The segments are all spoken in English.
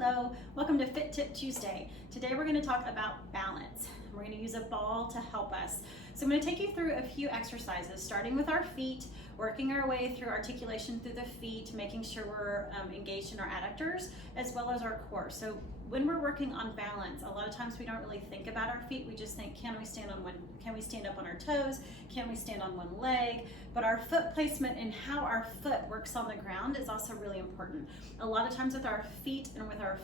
Hello, welcome to Fit Tip Tuesday. Today we're going to talk about balance. We're going to use a ball to help us. So I'm going to take you through a few exercises, starting with our feet, working our way through articulation through the feet, making sure we're engaged in our adductors, as well as our core. So when we're working on balance, a lot of times we don't really think about our feet. We just think, can we stand up on our toes? Can we stand on one leg? But our foot placement and how our foot works on the ground is also really important. A lot of times with our feet and with our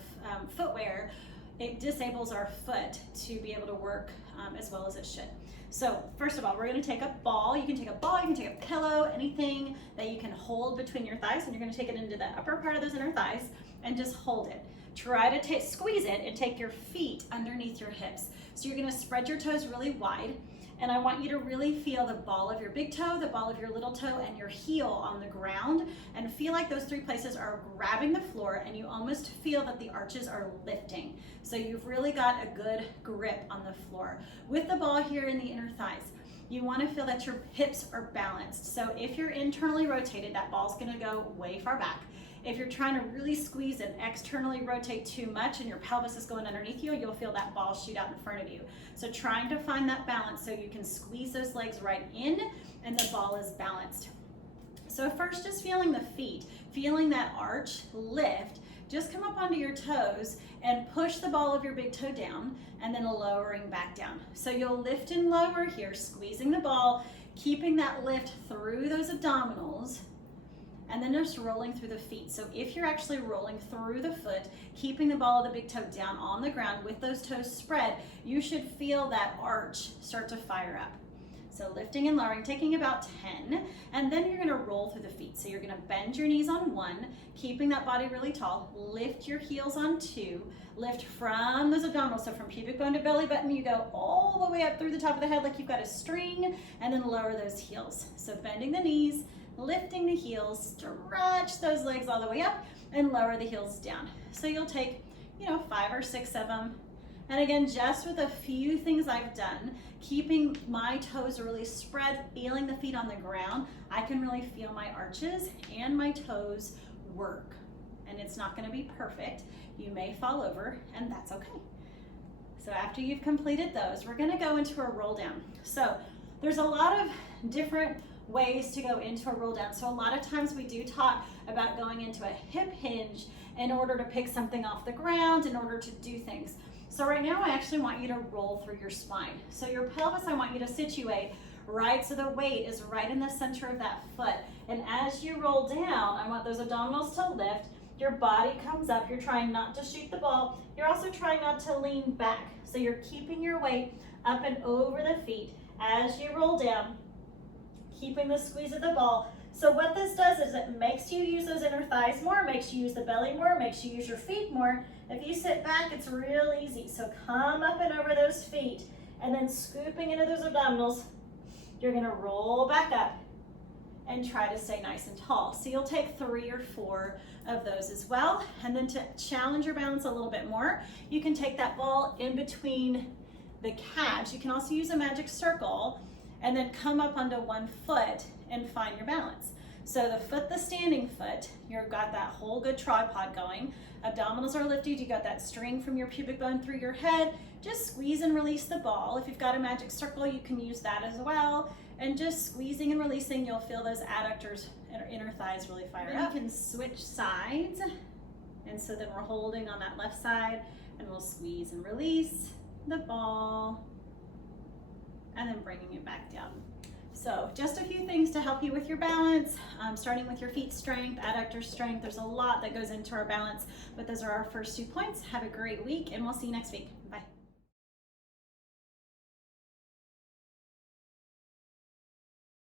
footwear, it disables our foot to be able to work as well as it should. So first of all, we're going to take a ball. You can take a ball, you can take a pillow, anything that you can hold between your thighs, and you're going to take it into the upper part of those inner thighs and just hold it. Try to squeeze it and take your feet underneath your hips. So you're going to spread your toes really wide, and I want you to really feel the ball of your big toe, the ball of your little toe, and your heel on the ground, and feel like those three places are grabbing the floor, and you almost feel that the arches are lifting. So you've really got a good grip on the floor. With the ball here in the inner thighs, you want to feel that your hips are balanced. So if you're internally rotated, that ball's going to go way far back. If you're trying to really squeeze and externally rotate too much and your pelvis is going underneath you, you'll feel that ball shoot out in front of you. So trying to find that balance so you can squeeze those legs right in and the ball is balanced. So first, just feeling the feet, feeling that arch lift. Just come up onto your toes and push the ball of your big toe down and then lowering back down. So you'll lift and lower here, squeezing the ball, keeping that lift through those abdominals, and then just rolling through the feet. So if you're actually rolling through the foot, keeping the ball of the big toe down on the ground with those toes spread, you should feel that arch start to fire up. So lifting and lowering, taking about 10, and then you're gonna roll through the feet. So you're gonna bend your knees on 1, keeping that body really tall, lift your heels on 2, lift from those abdominals, so from pubic bone to belly button, you go all the way up through the top of the head like you've got a string, and then lower those heels. So bending the knees, lifting the heels, stretch those legs all the way up, and lower the heels down. So you'll take, 5 or 6 of them. And again, just with a few things I've done, keeping my toes really spread, feeling the feet on the ground, I can really feel my arches and my toes work. And it's not gonna be perfect. You may fall over, and that's okay. So after you've completed those, we're gonna go into a roll down. So there's a lot of different ways to go into a roll down. So a lot of times we do talk about going into a hip hinge in order to pick something off the ground, in order to do things. So right now I actually want you to roll through your spine. So your pelvis, I want you to situate right so the weight is right in the center of that foot. And as you roll down, I want those abdominals to lift, your body comes up, you're trying not to shoot the ball, you're also trying not to lean back. So you're keeping your weight up and over the feet as you roll down, keeping the squeeze of the ball. So what this does is it makes you use those inner thighs more, makes you use the belly more, makes you use your feet more. If you sit back, it's real easy. So come up and over those feet, and then scooping into those abdominals, you're gonna roll back up and try to stay nice and tall. So you'll take 3 or 4 of those as well. And then to challenge your balance a little bit more, you can take that ball in between the calves. You can also use a magic circle and then come up onto one foot and find your balance. So the standing foot, you've got that whole good tripod going. Abdominals are lifted, you got that string from your pubic bone through your head. Just squeeze and release the ball. If you've got a magic circle, you can use that as well. And just squeezing and releasing, you'll feel those adductors and inner thighs really fire up. You can switch sides. And so then we're holding on that left side, and we'll squeeze and release the ball, and then bringing it back down. So just a few things to help you with your balance, starting with your feet strength, adductor strength. There's a lot that goes into our balance, but those are our first 2 points. Have a great week, and we'll see you next week. Bye.